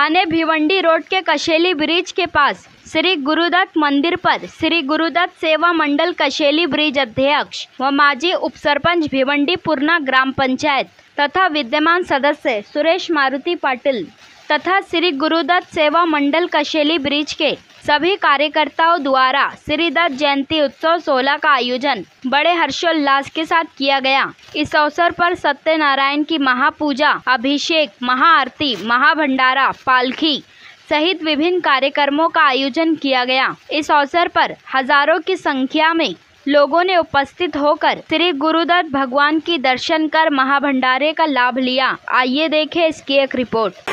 थाने Bhiwandi road के Kasheli bridge के pass Shri Guru Dutt मंदिर पर श्री गुरुदत्त सेवा मंडल Kasheli bridge अध्यक्ष व माजी उपसरपंच भिवंडी पूर्णा ग्राम पंचायत तथा विद्यमान सदस्य सुरेश मारुति पाटिल तथा श्री गुरुदत्त सेवा मंडल कशेली ब्रिज के सभी कार्यकर्ताओं द्वारा श्री दत्त जयंती उत्सव 16 का आयोजन बड़े हर्षोल्लास के साथ किया गया। इस अवसर पर सत्यनारायण की महापूजा, अभिषेक, महाआरती, महाभंडारा, पालखी सहित विभिन्न कार्यक्रमों का आयोजन किया गया। इस अवसर पर हजारों की संख्या में लोगों ने उपस्थित होकर श्री गुरुदत्त भगवान की दर्शन कर महाभंडारे का लाभ लिया। आइए देखें इसकी एक रिपोर्ट।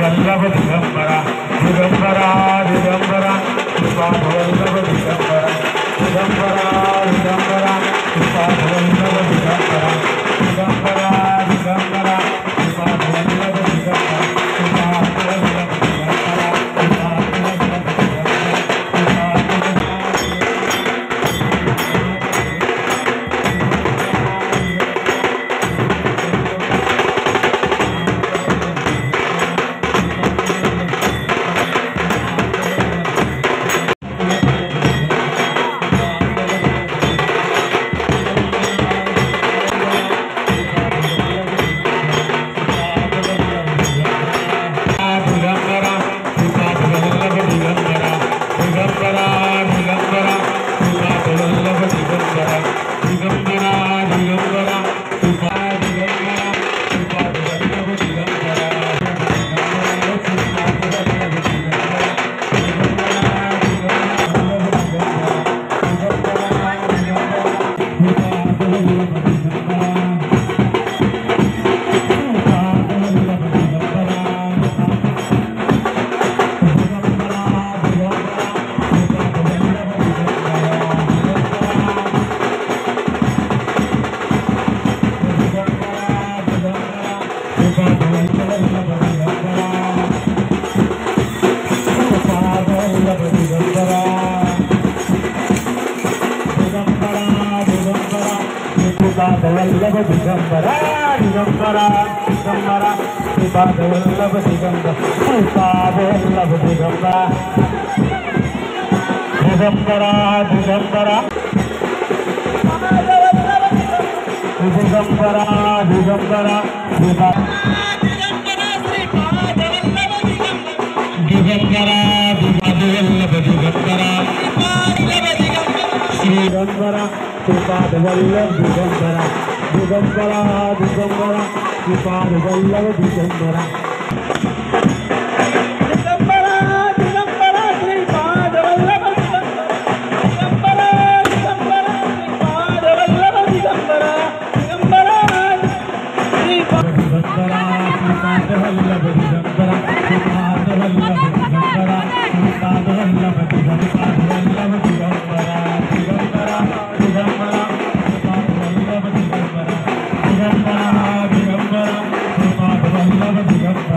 वल्लभ दिगंबरा दिगंबरा दिगंबरा कृपाल वल्लभ दिगंबरा दिगंबरा दिगंबरा कृपाल वल्लभ दिगंबरा दिगंबरा दिगंबरा कृपाल वल्लभ दिगंबरा कृपाल वल्लभ वल्लभ दिगंबरा दिगंबरा दिगंबरा कृपाल वल्लभ दिगंबरा कृपाल वल्लभ दिगंबरा दिगंबरा दिगंबरा दिगंबरा दिगंबरा दिगंबरा वल्लभ दिगंबरा दिगंबरा कृपाल वल्लभ दिगंबरा दिगंबरा दिगंबरा कृपाल वल्लभ दिगंबरा दिगंबरा दिगंबरा श्रीपाद वल्लभ दिगंबरा दिगंबरा श्रीपाद वल्लभ दिगंबरा दिगंबरा श्रीपाद दिगंबरा श्रीपाद वल्लभ दिगंबरा श्रीपाद वल्लभ दिगंबरा श्रीपाद वल्लभ दिगंबरा दिगंबरा दिगंबरा दिगंबरा दिगंबरा दिगंबरा कृपाल वल्लभ दिगंबरा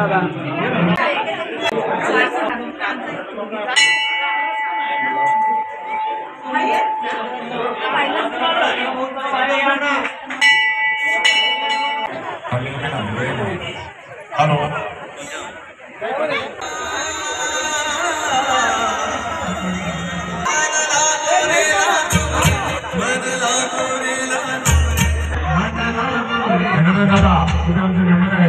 दादा. हॅलो. दादा तुम्ही आमचे मेंबर आहे.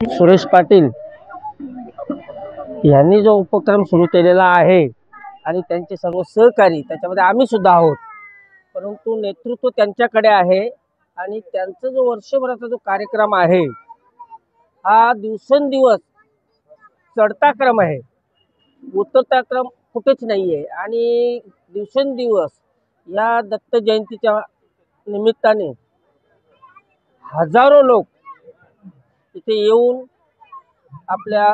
सुरेश पाटील यांनी जो उपक्रम सुरू केलेला आहे आणि त्यांचे सर्व सहकारी त्याच्यामध्ये आम्ही सुद्धा आहोत, परंतु नेतृत्व त्यांच्याकडे आहे आणि त्यांचा जो वर्षभराचा जो कार्यक्रम आहे हा दिवसेंदिवस चढता क्रम आहे, उतरता क्रम कुठेच नाही आहे. आणि दिवसेंदिवस या दत्त जयंतीच्या निमित्ताने हजारो लोक इथे येऊन आपल्या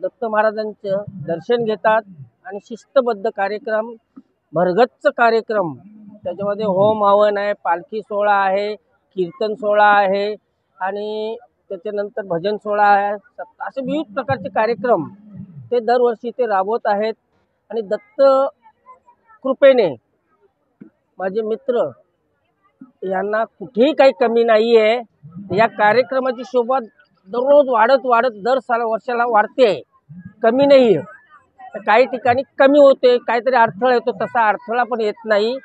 दत्त महाराजांचं दर्शन घेतात आणि शिस्तबद्ध कार्यक्रम, भरगच्च कार्यक्रम, त्याच्यामध्ये होम हवन आहे, पालखी सोहळा आहे, कीर्तन सोहळा आहे आणि त्याच्यानंतर भजन सोहळा आहे, असे विविध प्रकारचे कार्यक्रम ते दरवर्षी ते राबवत आहेत. आणि दत्त कृपेने माझे मित्र यांना कुठेही काही कमी नाही आहे. या कार्यक्रमाची शोभा दररोज वाढत दर वर्षाला वाढते, कमी नाही आहे. तर काही ठिकाणी कमी होते, काहीतरी अडथळा येतो, तसा अडथळा पण येत नाही.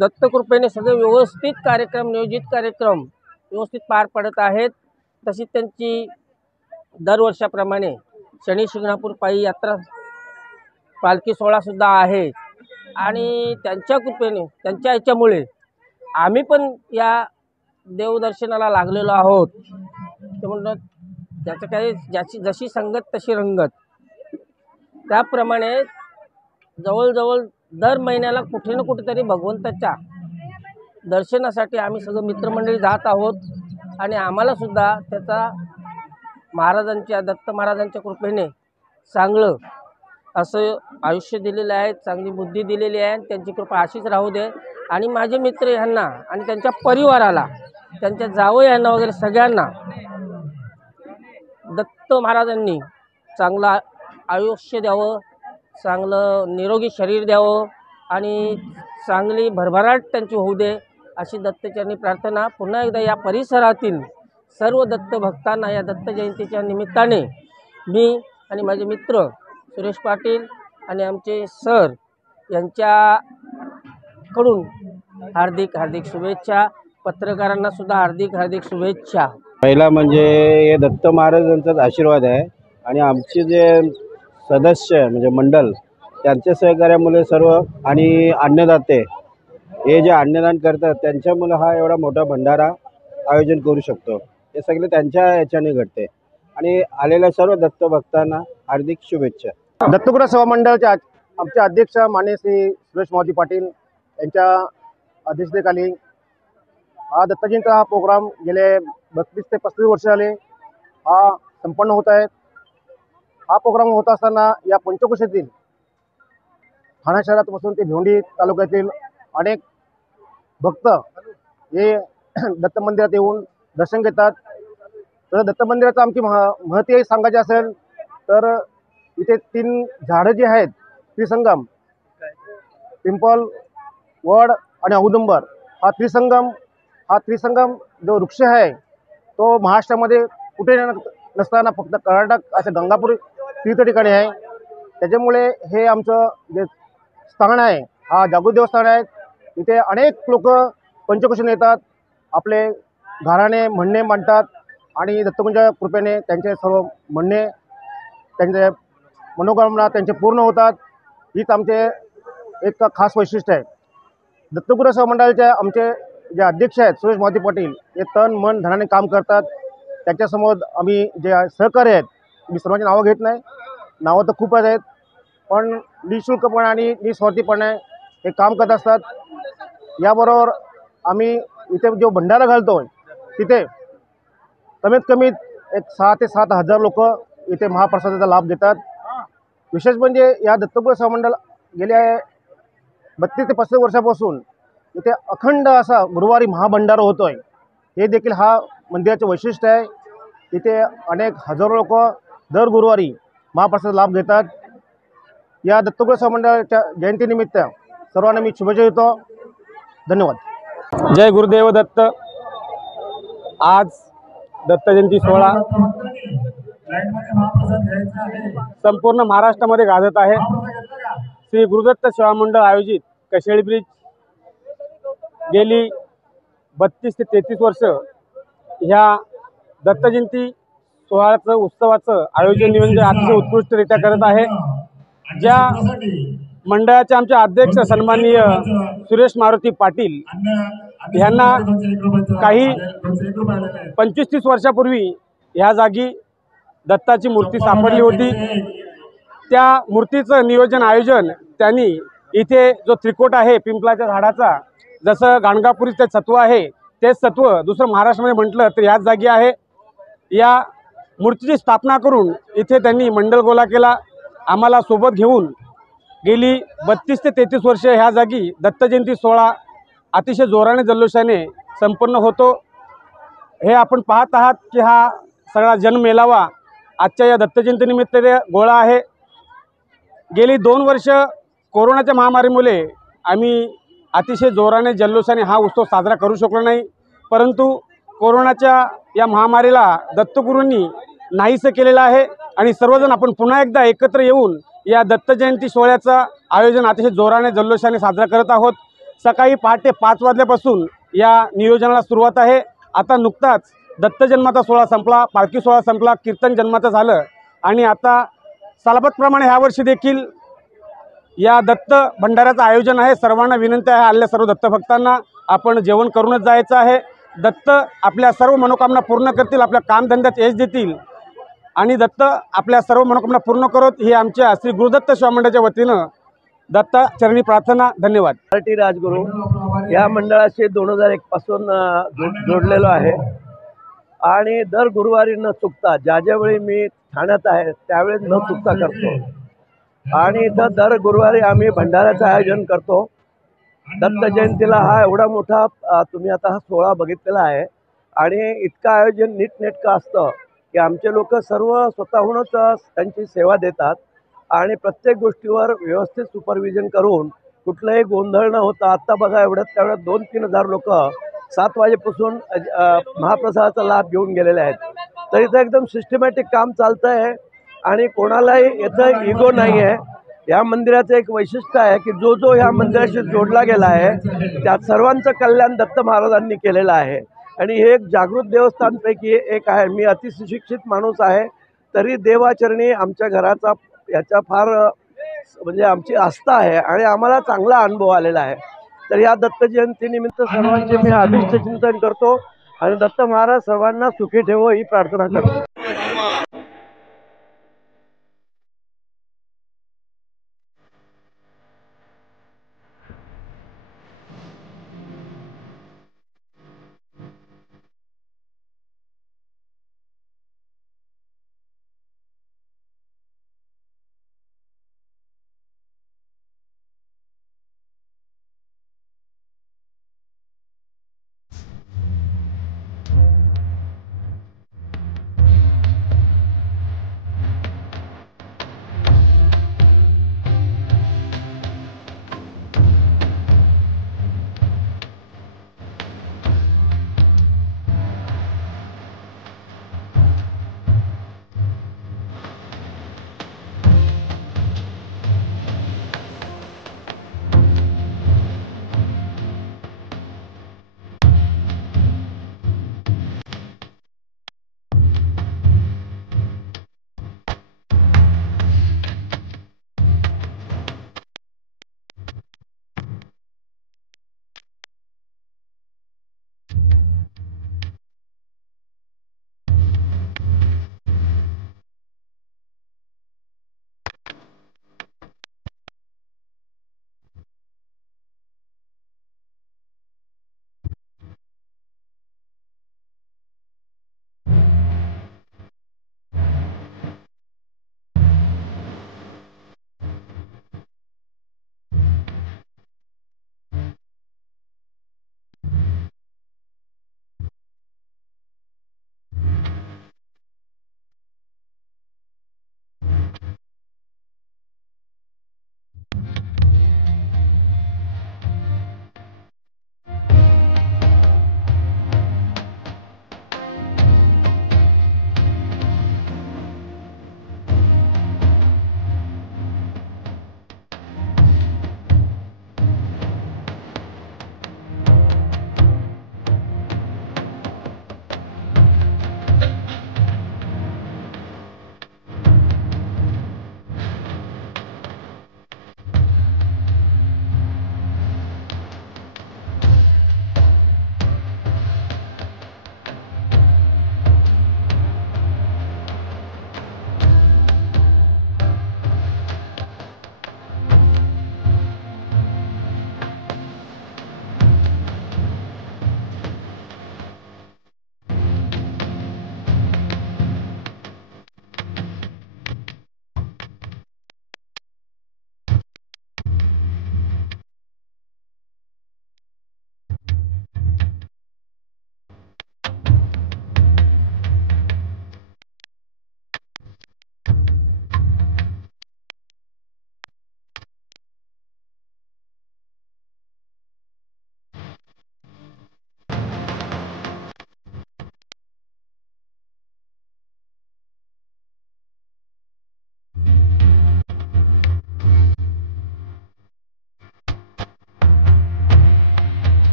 दत्तकृपेने सगळे व्यवस्थित कार्यक्रम, नियोजित कार्यक्रम व्यवस्थित पार पडत आहेत. तशीच त्यांची दरवर्षाप्रमाणे शनी शिंगणापूर पायी यात्रा पालखी सोहळासुद्धा आहे आणि त्यांच्या कृपेने, त्यांच्या ह्याच्यामुळे आम्ही पण या देवदर्शनाला लागलेलो आहोत. ते म्हणतात ज्याचं काही जशी संगत तशी रंगत. त्याप्रमाणे जवळजवळ दर महिन्याला कुठे ना कुठेतरी भगवंताच्या दर्शनासाठी आम्ही सगळं मित्रमंडळी जात आहोत आणि आम्हालासुद्धा त्याचा महाराजांच्या, दत्त महाराजांच्या कृपेने चांगलं असं आयुष्य दिलेलं आहे, चांगली बुद्धी दिलेली आहे. त्यांची कृपा अशीच राहू दे. आणि माझे मित्र ह्यांना आणि त्यांच्या परिवाराला, त्यांच्या जावयांना वगैरे सगळ्यांना दत्त महाराजांनी चांगलं आयुष्य द्यावं, चांगलं निरोगी शरीर द्यावं आणि चांगली भरभराट त्यांची होऊ दे अशी दत्तचरणी प्रार्थना. पुन्हा एकदा या परिसरातील सर्व दत्त भक्तांना या दत्त जयंतीच्या निमित्ताने मी आणि माझे मित्र सुरेश पाटील आणि आमचे सर यांच्याकडून हार्दिक हार्दिक शुभेच्छा. पत्रकारांना सुद्धा हार्दिक हार्दिक शुभेच्छा. पहिला म्हणजे हे दत्त महाराजांचाच आशीर्वाद आहे आणि आमचे जे सदस्य म्हणजे मंडळ त्यांच्या सहकार्यामुळे सर्व आणि अन्नदाते हे जे अन्नदान करतात त्यांच्यामुळे हा एवढा मोठा भंडारा आयोजन करू शकतो. हे सगळे त्यांच्या याच्याने घडते आणि आलेल्या सर्व दत्त भक्तांना हार्दिक शुभेच्छा. दत्तगुरू सेवा मंडळाचे आमचे अध्यक्ष माननीय श्री सुरेश मावजी पाटील यांच्या अध्यक्षतेखाली हा दत्तजयंतीचा हा प्रोग्राम गेले 32 ते 35 वर्ष झाले हा संपन्न होत आहे. हा प्रोग्राम होत असताना या पंचकोशातील ठाणे शहरापासून ते भिवंडी तालुक्यातील अनेक भक्त हे दत्त मंदिरात येऊन दर्शन घेतात. तर दत्त मंदिराचं आमची महती सांगायची असेल तर इथे 3 झाडं जी आहेत, त्रिसंगम, पिंपल, वड आणि औदुंबर, हा त्रिसंगम जो वृक्ष आहे तो महाराष्ट्रामध्ये कुठे नसताना फक्त कर्नाटक असं गंगापूर तीर्थ ठिकाणी आहे. त्याच्यामुळे हे आमचं जे स्थान आहे हा जागृत देवस्थान आहे. इथे अनेक लोक पंचकोशाने येतात, आपले घराणे म्हणणे मांडतात आणि दत्तगुरूंच्या कृपेने त्यांचे सर्व म्हणणे, त्यांचे मनोकामना त्यांचे पूर्ण होतात. हीच आमचे एक खास वैशिष्ट्य आहे. दत्तगुरू सेवा मंडळाचे आमचे जे अध्यक्ष आहेत सुरेश मावजी पाटील हे तन मन धनाने काम करतात. त्यांच्यासमोर आम्ही जे सहकारी आहेत, मी सर्वांची नावं घेत नाही, नावं तर खूपच आहेत, पण निःशुल्कपणे आणि निस्वार्थीपणे हे काम करत असतात. याबरोबर आम्ही इथे जो भंडारा घालतो तिथे कमीत कमी एक 6 ते 7 हजार लोक इथे महाप्रसादाचा लाभ घेतात. विशेष म्हणजे या दत्तगुरू सेवा मंडळ गेल्या 32 ते 35 वर्षापासून इथे अखंड असा गुरुवारी महाभंडारा होतो आहे. हे देखील हा मंदिराचे वैशिष्ट्य आहे. इथे अनेक हजारो लोक दर गुरुवारी महाप्रसाद लाभ घेतात. या दत्तगुरू सेवा मंडळाच्या जयंतीनिमित्त सर्वांना मी शुभेच्छा देतो. धन्यवाद. जय गुरुदेव दत्त. आज दत्त जयंती सोहळा संपूर्ण महाराष्ट्रामध्ये गाजत आहे. श्री गुरुदत्त सेवा मंडळ आयोजित कशेळी ब्रिज गेली 32 ते 33 वर्ष ह्या दत्त जयंती सोहळ्याचं उत्सवाचं आयोजन नियोजन अतिशय उत्कृष्टरित्या करत आहे. ज्या मंडळाचे आमचे अध्यक्ष सन्माननीय सुरेश मारुती पाटील यांना काही 25-30 वर्षापूर्वी ह्या जागी दत्ताची मूर्ती सापडली होती. त्या मूर्तीचं नियोजन आयोजन त्यांनी इथे जो त्रिकोट आहे पिंपलाच्या झाडाचा, जसं गाणगापुरीचं सत्व आहे तेच सत्व दुसरं महाराष्ट्रामध्ये म्हटलं तर याच जागी आहे. या मूर्तीची स्थापना करून इथे त्यांनी मंडळ गोला केला. आम्हाला सोबत घेऊन गेली 32 ते 33 वर्ष ह्या जागी दत्त जयंती सोहळा अतिशय जोराने जल्लोषाने संपन्न होतो. हे आपण पाहत आहात की हा सगळा जनमेळावा आजच्या या दत्त जयंतीनिमित्त गोळा आहे. गेली 2 वर्ष कोरोनाच्या महामारीमुळे आम्ही अतिशय जोराने जल्लोषाने हा उत्सव साजरा करू शकलो नाही, परंतु कोरोनाच्या या महामारीला दत्तगुरूंनी नाहीसं केलेलं आहे आणि सर्वजण आपण पुन्हा एकदा एकत्र येऊन या दत्त जयंती सोहळ्याचं आयोजन अतिशय जोराने जल्लोषाने साजरा करत आहोत। सकाळी पहाटे 5 वाजल्यापासून या नियोजनाला सुरुवात आहे। आता नुकताच दत्त जन्माचा सोहळा संपला, पालखी सोहळा संपला, कीर्तन जन्माचं झालं आणि आता सालाबतप्रमाणे ह्या वर्षी देखील या दत्त भंडाऱ्याचं आयोजन आहे। सर्वांना विनंती आहे, आलेल्या सर्व दत्त भक्तांना आपण जेवण करूनच जायचं आहे। दत्त आपल्या सर्व मनोकामना पूर्ण करतील, आपल्या कामधंद्यात यश देतील आणि दत्त आपल्या सर्व मनोकामना पूर्ण करोत ही आमच्या श्री गुरुदत्त सेवा मंडळाच्या वतीनं दत्ता चरणी प्रार्थना। धन्यवाद। मराठी राजगुरू या मंडळाशी 2001 पासून जोडलेलो आहे आणि दर गुरुवारी न चुकता ज्यावेळी मी ठाण्यात आहे त्यावेळेस न चुकता करतो आणि इथं दर गुरुवारी आम्ही भंडाऱ्याचं आयोजन करतो। दत्त जयंतीला हा एवढा मोठा तुम्ही आता हा सोहळा बघितलेला आहे आणि इतकं आयोजन नीटनेटकं असतं की आमचे लोक सर्व स्वतःहूनच त्यांची सेवा देतात आणि प्रत्येक गोष्टीवर व्यवस्थित सुपरविजन करून कुठलंही गोंधळ न होता आत्ता बघा एवढ्यात तेवढ्यात 2-3 हजार लोक 7 वाजेपासून महाप्रसादाचा लाभ घेऊन गेलेले आहेत। तर इथं एकदम सिस्टमॅटिक काम चालतं आहे आणि कोणालाही इथं इगो नाही आहे। या मंदिराचं एक वैशिष्ट्य आहे की जो जो ह्या मंदिराशी जोडला गेला आहे त्यात सर्वांचं कल्याण दत्त महाराजांनी केलेलं आहे आणि हे एक जागृत देवस्थानपैकी एक आहे। मी अतिशिक्षित माणूस आहे तरी देवाचरणी आमच्या घराचा याचा फार म्हणजे आमची आस्था आहे आणि आम्हाला चांगला अनुभव आलेला आहे। तर या दत्त जयंतीनिमित्त सर्वांचे मी अभिष्ट चिंतन करतो आणि दत्त महाराज सर्वांना सुखी ठेवो ही प्रार्थना करतो।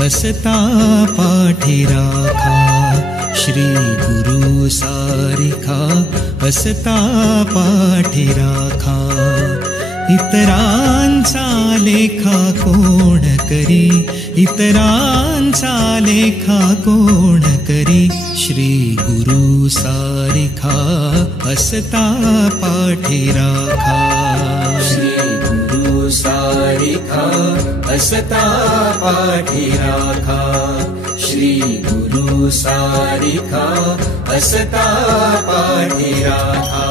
हसता पाठी राखा, श्री गुरु सारिखा हसता पाठी राखा। इतरांचा लेखा कोण करी, इतरांचा लेखा कोण करी, श्री गुरु सारिखा हसता पाठी राखा, श्री गुरु सारिखा हसता पाठी राखा, श्री गुरु सारिखा हसता पाठी राखा।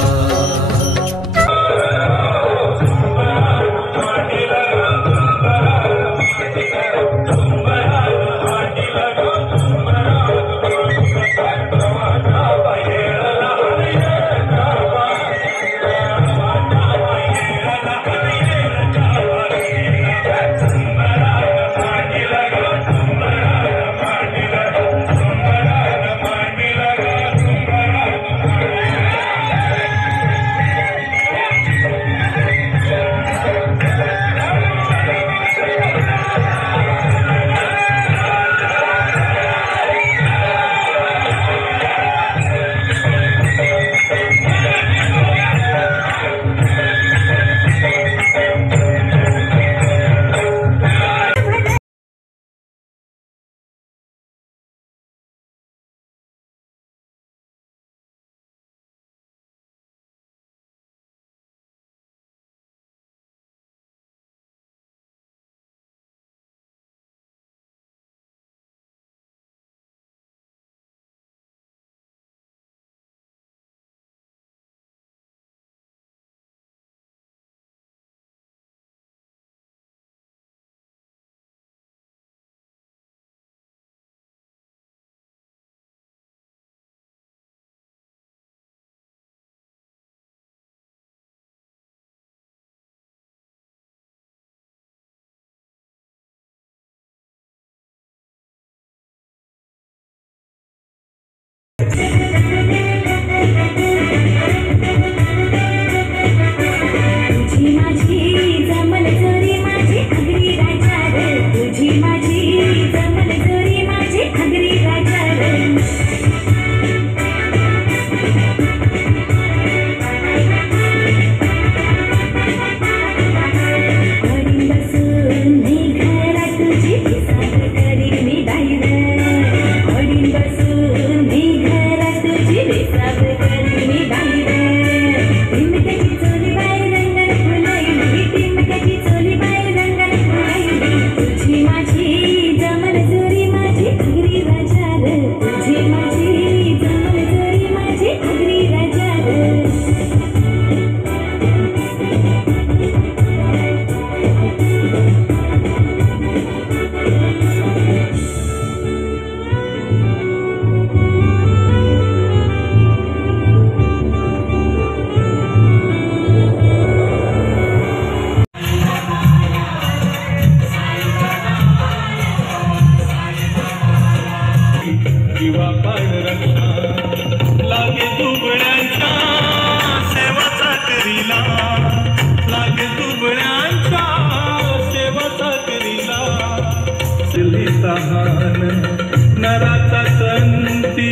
नराचा संती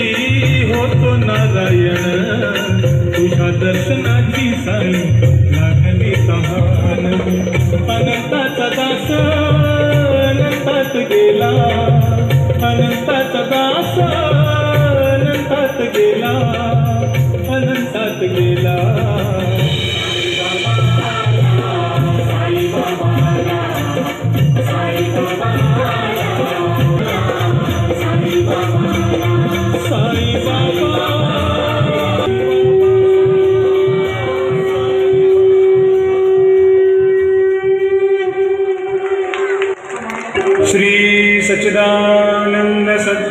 होतो नारायण, तुझ्या दर्शनाची साई लागली तहान। अनंताचा दास अनंतात गेला, अनंताचा दास अनंतात गेला, अनंतात गेला। श्री सच्चिदानंद सद्गुरु